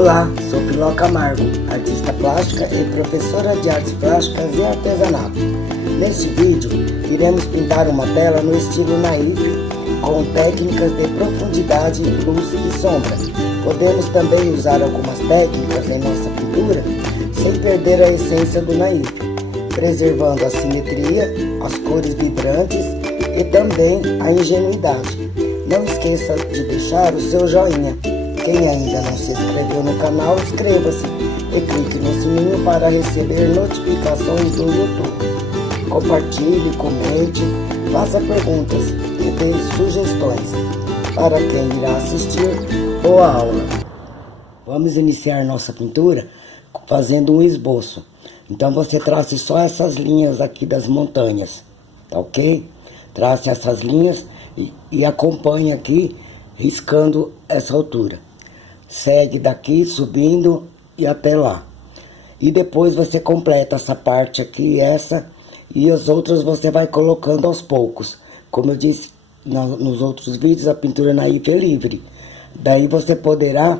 Olá, sou Filó Camargo, artista plástica e professora de artes plásticas e artesanato. Neste vídeo, iremos pintar uma tela no estilo naif, com técnicas de profundidade, luz e sombra. Podemos também usar algumas técnicas em nossa pintura, sem perder a essência do naif, preservando a simetria, as cores vibrantes e também a ingenuidade. Não esqueça de deixar o seu joinha. Quem ainda não se inscreveu no canal, inscreva-se e clique no sininho para receber notificações do YouTube. Compartilhe, comente, faça perguntas e dê sugestões para quem irá assistir ou a aula. Vamos iniciar nossa pintura fazendo um esboço. Então você trace só essas linhas aqui das montanhas, tá ok? Trace essas linhas e acompanhe aqui, riscando essa altura. Segue daqui, subindo e até lá. E depois você completa essa parte aqui, essa, e as outras você vai colocando aos poucos. Como eu disse nos outros vídeos, a pintura naif é livre. Daí você poderá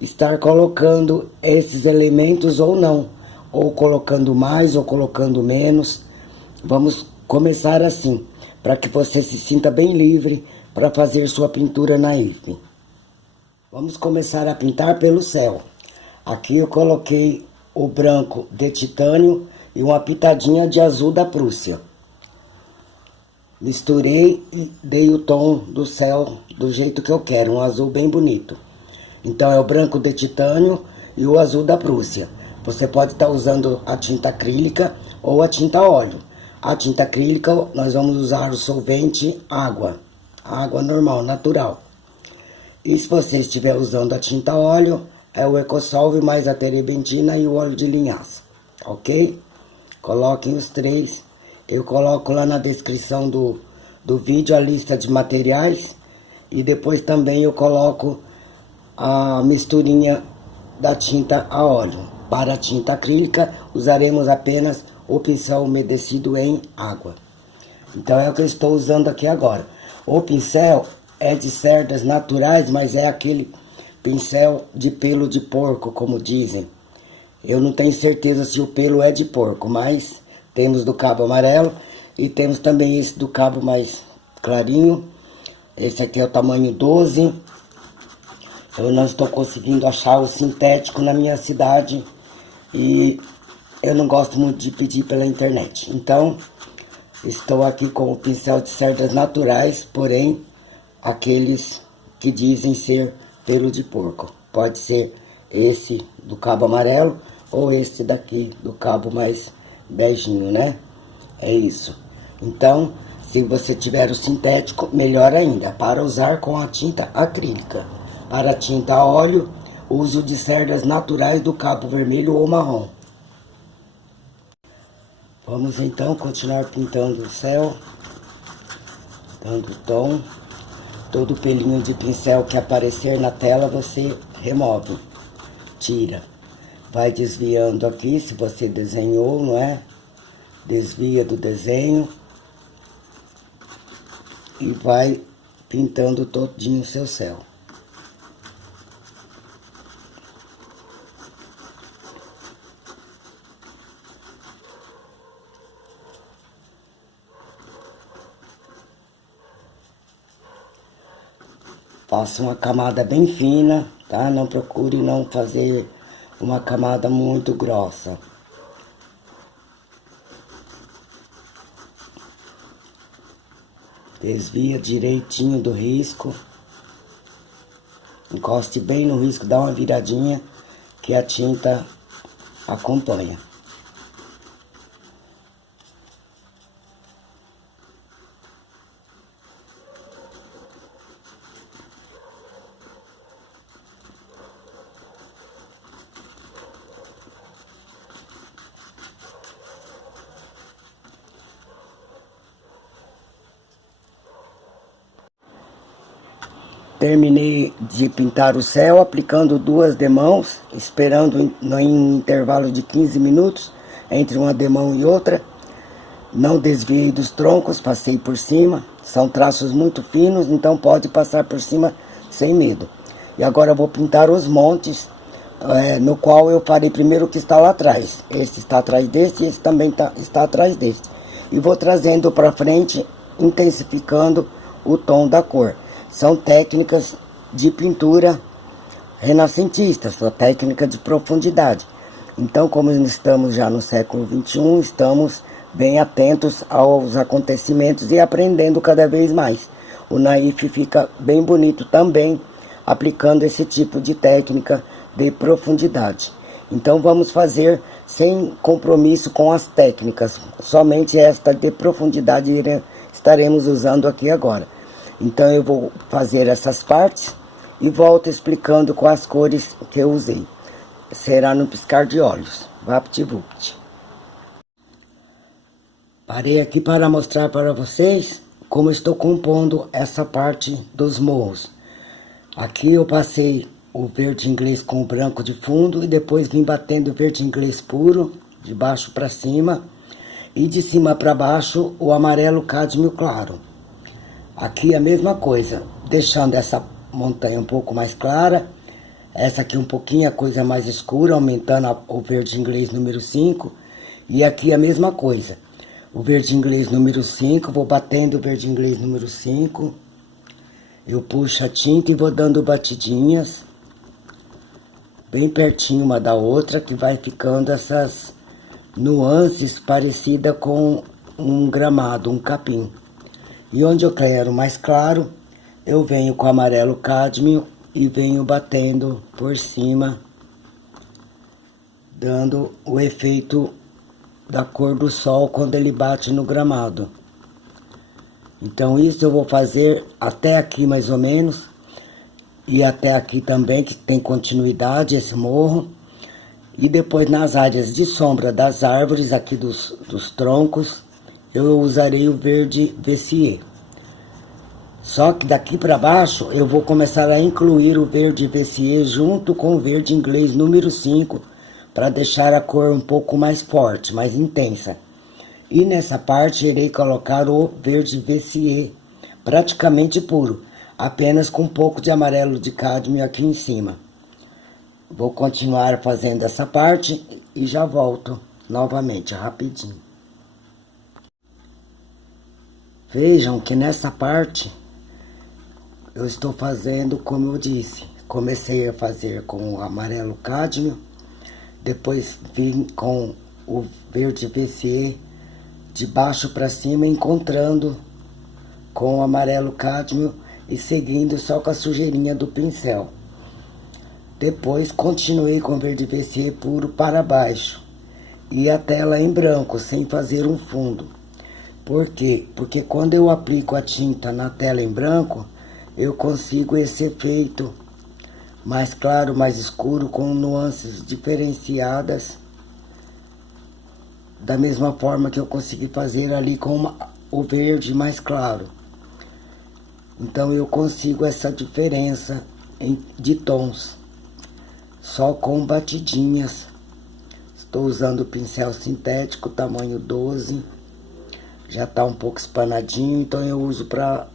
estar colocando esses elementos ou não. Ou colocando mais ou colocando menos. Vamos começar assim, para que você se sinta bem livre para fazer sua pintura naif. Vamos começar a pintar pelo céu. Aqui eu coloquei o branco de titânio e uma pitadinha de azul da Prússia. Misturei e dei o tom do céu do jeito que eu quero, um azul bem bonito. Então é o branco de titânio e o azul da Prússia. Você pode estar usando a tinta acrílica ou a tinta óleo. A tinta acrílica nós vamos usar o solvente água normal, natural. E se você estiver usando a tinta óleo, é o Ecosolve mais a terebentina e o óleo de linhaça, ok? Coloquem os três. Eu coloco lá na descrição do vídeo a lista de materiais. E depois também eu coloco a misturinha da tinta a óleo. Para a tinta acrílica, usaremos apenas o pincel umedecido em água. Então é o que eu estou usando aqui agora. O pincel é de cerdas naturais, mas é aquele pincel de pelo de porco, como dizem. Eu não tenho certeza se o pelo é de porco, mas temos do cabo amarelo e temos também esse do cabo mais clarinho. Esse aqui é o tamanho 12. Eu não estou conseguindo achar o sintético na minha cidade e eu não gosto muito de pedir pela internet. Então, estou aqui com o pincel de cerdas naturais, porém aqueles que dizem ser pelo de porco. Pode ser esse do cabo amarelo ou esse daqui do cabo mais beijinho, né? É isso. Então, se você tiver o sintético, melhor ainda, para usar com a tinta acrílica. Para a tinta a óleo, uso de cerdas naturais do cabo vermelho ou marrom. Vamos então continuar pintando o céu, dando tom. Todo pelinho de pincel que aparecer na tela, você remove, tira. Vai desviando aqui, se você desenhou, não é? Desvia do desenho. E vai pintando todinho o seu céu. Faça uma camada bem fina, tá? Não procure não fazer uma camada muito grossa. Desvia direitinho do risco. Encoste bem no risco, dá uma viradinha que a tinta acompanha. Terminei de pintar o céu, aplicando duas demãos, esperando em intervalo de 15 minutos, entre uma demão e outra. Não desviei dos troncos, passei por cima. São traços muito finos, então pode passar por cima sem medo. E agora eu vou pintar os montes no qual eu farei primeiro o que está lá atrás. Esse está atrás desse e esse também está atrás desse. E vou trazendo para frente, intensificando o tom da cor. São técnicas de pintura renascentistas, são técnicas de profundidade. Então, como estamos já no século XXI, estamos bem atentos aos acontecimentos e aprendendo cada vez mais. O naif fica bem bonito também, aplicando esse tipo de técnica de profundidade. Então vamos fazer sem compromisso com as técnicas, somente esta de profundidade estaremos usando aqui agora. Então eu vou fazer essas partes e volto explicando com as cores que eu usei. Será no piscar de olhos. VaptVupt. Parei aqui para mostrar para vocês como estou compondo essa parte dos morros. Aqui eu passei o verde inglês com o branco de fundo e depois vim batendo o verde inglês puro, de baixo para cima, e de cima para baixo o amarelo cádmio claro. Aqui a mesma coisa, deixando essa montanha um pouco mais clara, essa aqui um pouquinho a coisa mais escura, aumentando o verde inglês número 5, e aqui a mesma coisa. O verde inglês número 5, vou batendo o verde inglês número 5, eu puxo a tinta e vou dando batidinhas, bem pertinho uma da outra, que vai ficando essas nuances parecidas com um gramado, um capim. E onde eu quero mais claro, eu venho com amarelo cádmio e venho batendo por cima, dando o efeito da cor do sol quando ele bate no gramado. Então isso eu vou fazer até aqui mais ou menos, e até aqui também, que tem continuidade esse morro. E depois nas áreas de sombra das árvores, aqui dos troncos, eu usarei o verde Vessier. Só que daqui para baixo eu vou começar a incluir o verde Vessier junto com o verde inglês número 5, para deixar a cor um pouco mais forte, mais intensa. E nessa parte irei colocar o verde Vessier, praticamente puro, apenas com um pouco de amarelo de cádmio aqui em cima. Vou continuar fazendo essa parte e já volto novamente, rapidinho. Vejam que nessa parte eu estou fazendo como eu disse. Comecei a fazer com o amarelo cádmio, depois vim com o verde Vessier de baixo para cima, encontrando com o amarelo cádmio e seguindo só com a sujeirinha do pincel. Depois continuei com verde Vessier puro para baixo e a tela em branco, sem fazer um fundo. Por quê? Porque quando eu aplico a tinta na tela em branco, eu consigo esse efeito mais claro, mais escuro, com nuances diferenciadas, da mesma forma que eu consegui fazer ali com o verde mais claro. Então eu consigo essa diferença de tons, só com batidinhas. Estou usando o pincel sintético, tamanho 12, já está um pouco espanadinho, então eu uso para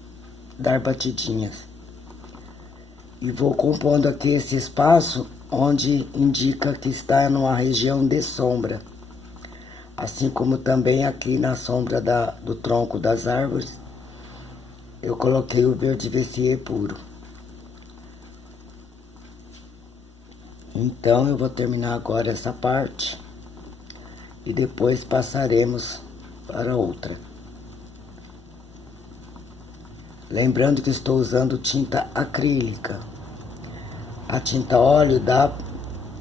dar batidinhas. E vou compondo aqui esse espaço onde indica que está numa região de sombra. Assim como também aqui na sombra do tronco das árvores, eu coloquei o verde Vessier puro. Então eu vou terminar agora essa parte e depois passaremos para outra. Lembrando que estou usando tinta acrílica. A tinta óleo dá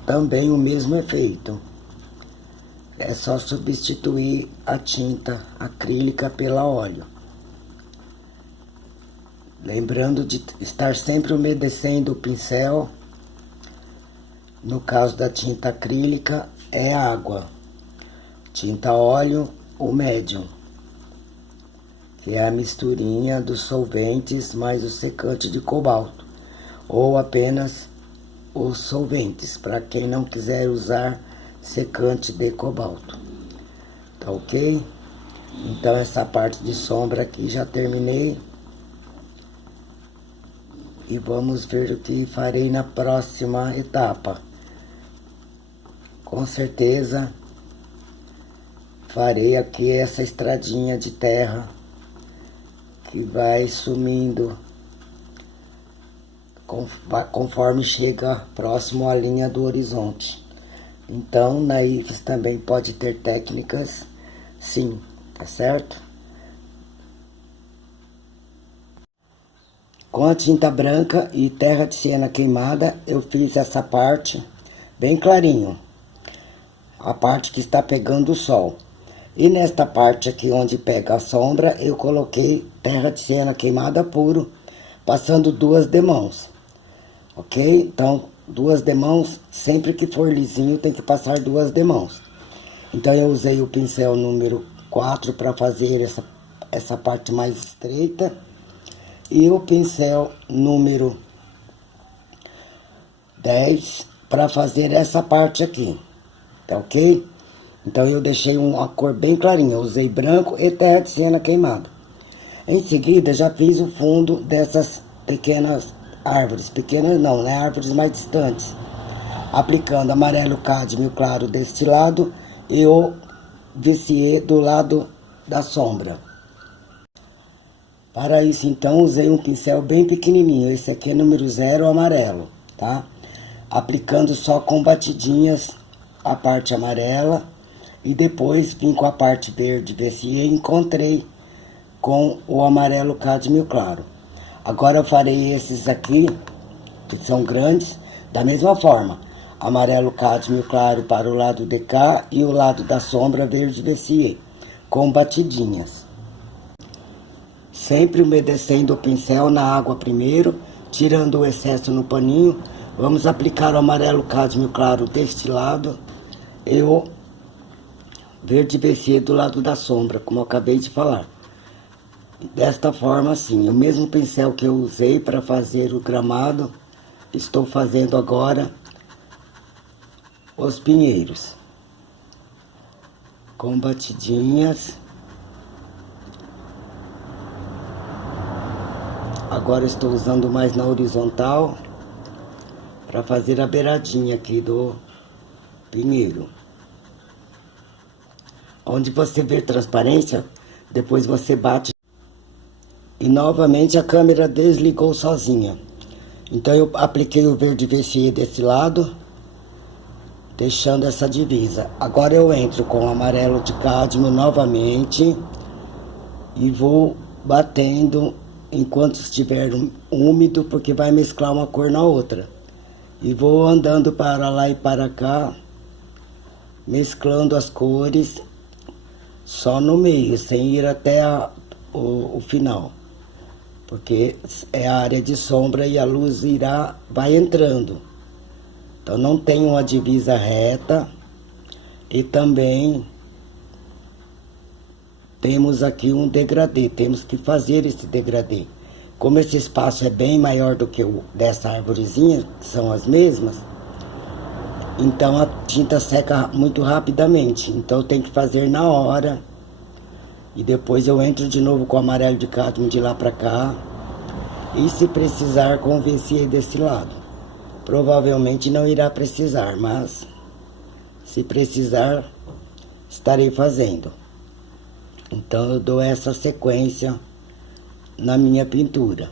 também o mesmo efeito. É só substituir a tinta acrílica pela óleo. Lembrando de estar sempre umedecendo o pincel. No caso da tinta acrílica, é água. Tinta óleo, o médium, que é a misturinha dos solventes mais o secante de cobalto, ou apenas os solventes, para quem não quiser usar secante de cobalto. Tá ok? Então essa parte de sombra aqui já terminei. E vamos ver o que farei na próxima etapa. com certeza farei aqui essa estradinha de terra que vai sumindo conforme chega próximo à linha do horizonte. Então, na IFES também pode ter técnicas, sim, tá certo? Com a tinta branca e terra de siena queimada, eu fiz essa parte bem clarinho, a parte que está pegando o sol. E nesta parte aqui onde pega a sombra, eu coloquei terra de siena queimada puro, passando 2 demãos. Ok? Então, 2 demãos, sempre que for lisinho, tem que passar 2 demãos. Então, eu usei o pincel número 4 para fazer essa parte mais estreita. E o pincel número 10 para fazer essa parte aqui. Tá ok? Então, eu deixei uma cor bem clarinha. Eu usei branco e terra de siena queimada. Em seguida, já fiz o fundo dessas pequenas árvores. Pequenas não, né? Árvores mais distantes. Aplicando amarelo cádmio claro deste lado e o Vissier do lado da sombra. Para isso, então, usei um pincel bem pequenininho. Esse aqui é número 0 amarelo, tá? Aplicando só com batidinhas a parte amarela. E depois vim com a parte verde Vissier e encontrei com o amarelo cádmio claro. Agora eu farei esses aqui, que são grandes, da mesma forma. Amarelo cádmio claro para o lado de cá e o lado da sombra verde Vissier, com batidinhas. Sempre umedecendo o pincel na água primeiro, tirando o excesso no paninho. Vamos aplicar o amarelo cádmio claro deste lado e o verde Vissier do lado da sombra, como eu acabei de falar. Desta forma, assim, o mesmo pincel que eu usei para fazer o gramado, estou fazendo agora os pinheiros. Com batidinhas. Agora estou usando mais na horizontal para fazer a beiradinha aqui do pinheiro. Onde você vê transparência, depois você bate. E novamente a câmera desligou sozinha. Então eu apliquei o verde Vissier desse lado, deixando essa divisa. Agora eu entro com o amarelo de cádmio novamente e vou batendo enquanto estiver úmido, porque vai mesclar uma cor na outra. E vou andando para lá e para cá, mesclando as cores só no meio, sem ir até o final. Porque é a área de sombra e a luz vai entrando. Então não tem uma divisa reta e também temos aqui um degradê, temos que fazer esse degradê. Como esse espaço é bem maior do que o dessa arvorezinha, que são as mesmas, então a tinta seca muito rapidamente. Então tem que fazer na hora. E depois eu entro de novo com o amarelo de cádmio de lá pra cá. E se precisar, com o Vissier desse lado. Provavelmente não irá precisar, mas se precisar, estarei fazendo. Então eu dou essa sequência na minha pintura.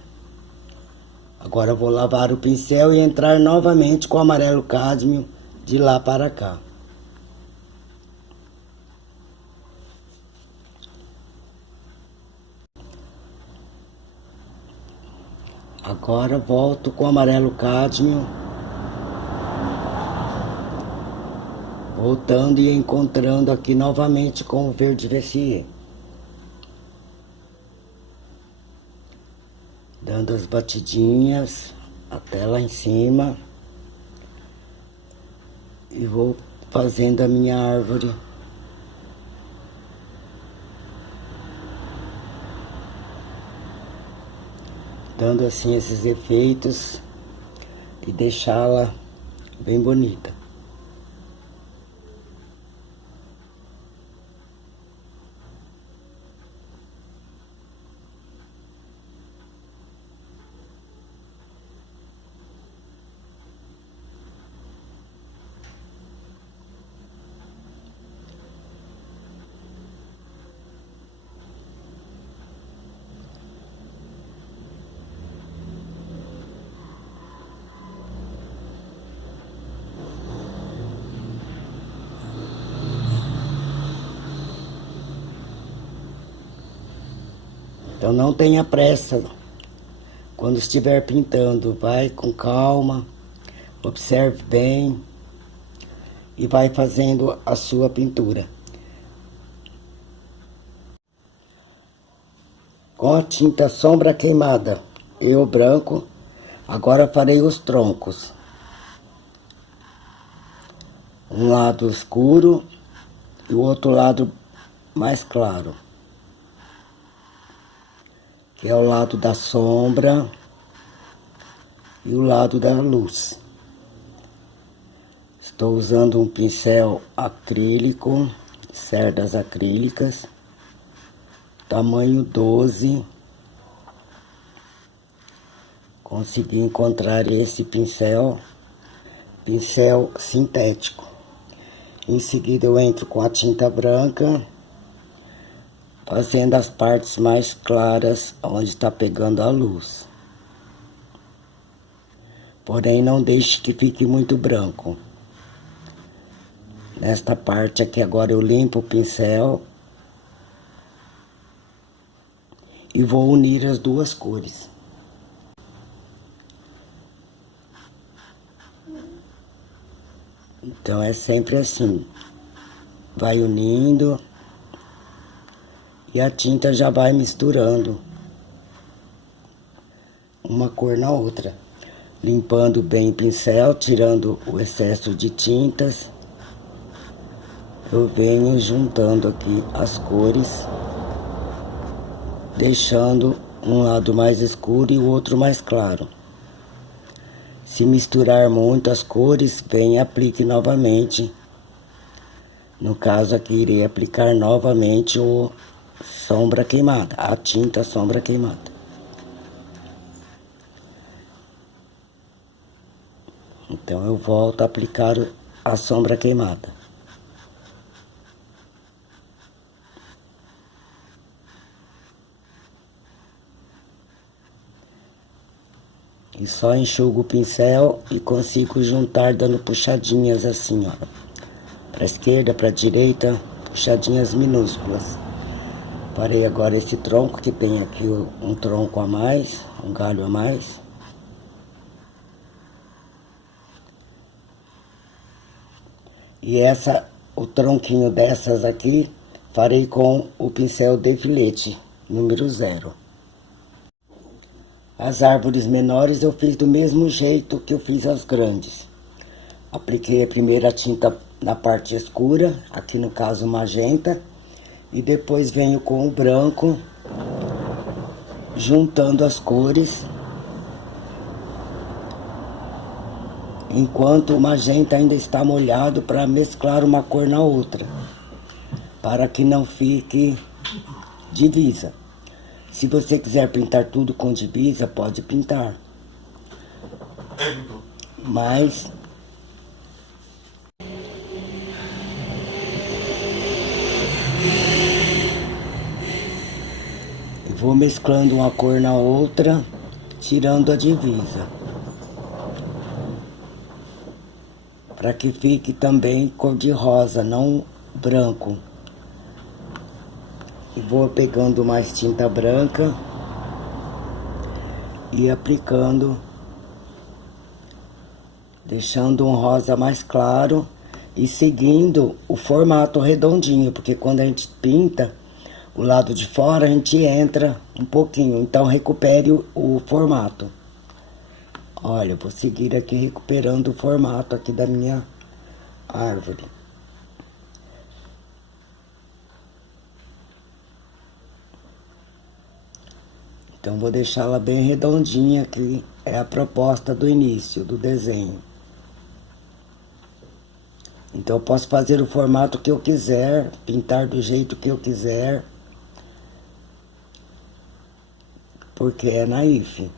Agora eu vou lavar o pincel e entrar novamente com o amarelo cádmio de lá para cá. Agora volto com o amarelo cádmio, voltando e encontrando aqui novamente com o verde Vissier. Dando as batidinhas até lá em cima. E vou fazendo a minha árvore. Dando assim esses efeitos e deixá-la bem bonita. Então não tenha pressa quando estiver pintando, vai com calma, observe bem e vai fazendo a sua pintura. Com a tinta sombra queimada e o branco, agora farei os troncos. Um lado escuro e o outro lado mais claro, que é o lado da sombra e o lado da luz. Estou usando um pincel acrílico, cerdas acrílicas, tamanho 12. Consegui encontrar esse pincel sintético. Em seguida eu entro com a tinta branca, fazendo as partes mais claras onde está pegando a luz. Porém, não deixe que fique muito branco. Nesta parte aqui agora eu limpo o pincel e vou unir as duas cores. Então é sempre assim, vai unindo e a tinta já vai misturando uma cor na outra, limpando bem o pincel, tirando o excesso de tintas. Eu venho juntando aqui as cores, deixando um lado mais escuro e o outro mais claro. Se misturar muito as cores, vem e aplique novamente. No caso aqui, irei aplicar novamente o sombra queimada, a tinta sombra queimada. Então eu volto a aplicar a sombra queimada. E só enxugo o pincel e consigo juntar dando puxadinhas assim, ó. Para esquerda, para direita, puxadinhas minúsculas. Parei agora esse tronco, que tem aqui um tronco a mais, um galho a mais. E o tronquinho dessas aqui, farei com o pincel de filete, número 0. As árvores menores eu fiz do mesmo jeito que eu fiz as grandes. Apliquei primeiro a tinta na parte escura, aqui no caso magenta, e depois venho com o branco, juntando as cores, enquanto o magenta ainda está molhado para mesclar uma cor na outra, para que não fique divisa. Se você quiser pintar tudo com divisa, pode pintar. Mas eu vou mesclando uma cor na outra, tirando a divisa, para que fique também cor de rosa, não branco. E vou pegando mais tinta branca e aplicando, deixando um rosa mais claro e seguindo o formato redondinho, porque quando a gente pinta o lado de fora, a gente entra um pouquinho, então recupere o formato. Olha, vou seguir aqui recuperando o formato aqui da minha árvore. Então, vou deixá-la bem redondinha, que é a proposta do início do desenho. Então, eu posso fazer o formato que eu quiser, pintar do jeito que eu quiser, porque é naif.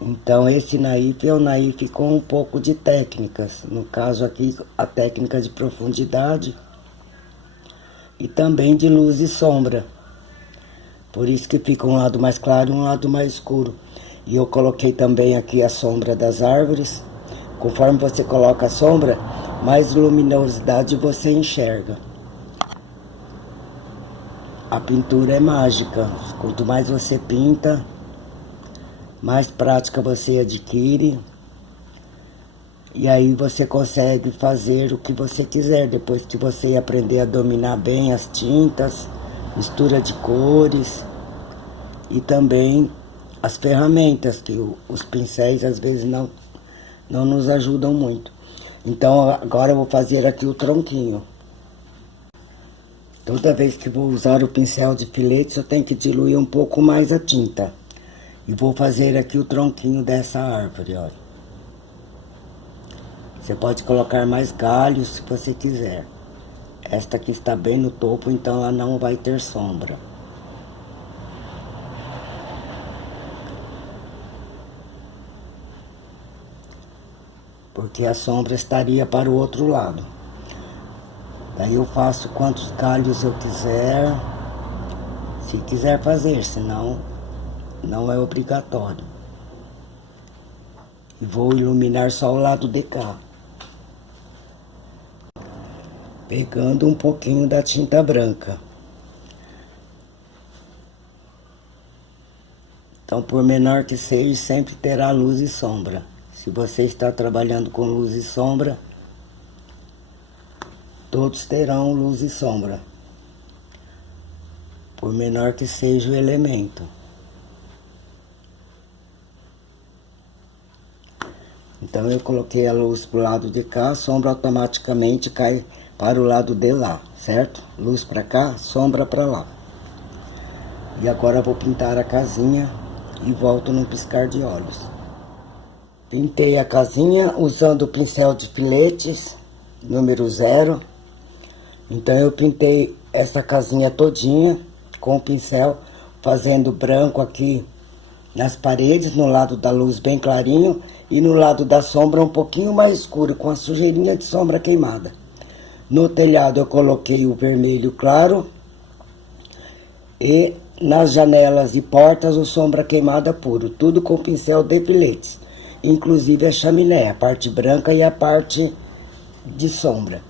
Então, esse naif é um naif com um pouco de técnicas. No caso aqui, a técnica de profundidade e também de luz e sombra. Por isso que fica um lado mais claro e um lado mais escuro. E eu coloquei também aqui a sombra das árvores. Conforme você coloca a sombra, mais luminosidade você enxerga. a pintura é mágica. Quanto mais você pinta, mais prática você adquire. E aí você consegue fazer o que você quiser, depois que você aprender a dominar bem as tintas, mistura de cores e também as ferramentas, que os pincéis às vezes não nos ajudam muito. Então agora eu vou fazer aqui o tronquinho. Toda vez que vou usar o pincel de filetes, eu tenho que diluir um pouco mais a tinta. E vou fazer aqui o tronquinho dessa árvore, olha. Você pode colocar mais galhos se você quiser. Esta aqui está bem no topo, então ela não vai ter sombra. Porque a sombra estaria para o outro lado. Daí eu faço quantos galhos eu quiser, se quiser fazer, senão não é obrigatório. E vou iluminar só o lado de cá. Pegando um pouquinho da tinta branca. Então, por menor que seja, sempre terá luz e sombra. Se você está trabalhando com luz e sombra, todos terão luz e sombra, por menor que seja o elemento. Então eu coloquei a luz pro lado de cá, a sombra automaticamente cai para o lado de lá, certo? Luz para cá, sombra para lá. E agora eu vou pintar a casinha e volto num piscar de olhos. Pintei a casinha usando o pincel de filetes, número 0. Então eu pintei essa casinha todinha com o pincel, fazendo branco aqui nas paredes, no lado da luz bem clarinho, e no lado da sombra um pouquinho mais escuro, com a sujeirinha de sombra queimada. No telhado eu coloquei o vermelho claro, e nas janelas e portas o sombra queimada puro, tudo com pincel de filetes, inclusive a chaminé, a parte branca e a parte de sombra.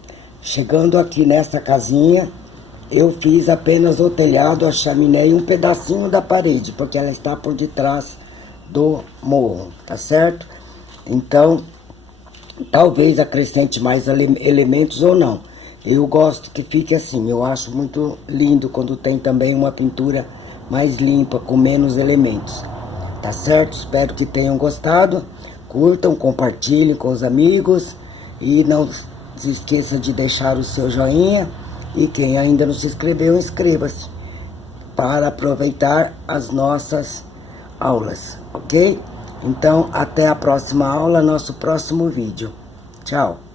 Chegando aqui nessa casinha, eu fiz apenas o telhado, a chaminé e um pedacinho da parede, porque ela está por detrás do morro, tá certo? Então, talvez acrescente mais elementos ou não. Eu gosto que fique assim, eu acho muito lindo quando tem também uma pintura mais limpa, com menos elementos. Tá certo? Espero que tenham gostado. Curtam, compartilhem com os amigos e não se esqueça de deixar o seu joinha. E quem ainda não se inscreveu, inscreva-se para aproveitar as nossas aulas, ok? Então, até a próxima aula, nosso próximo vídeo. Tchau!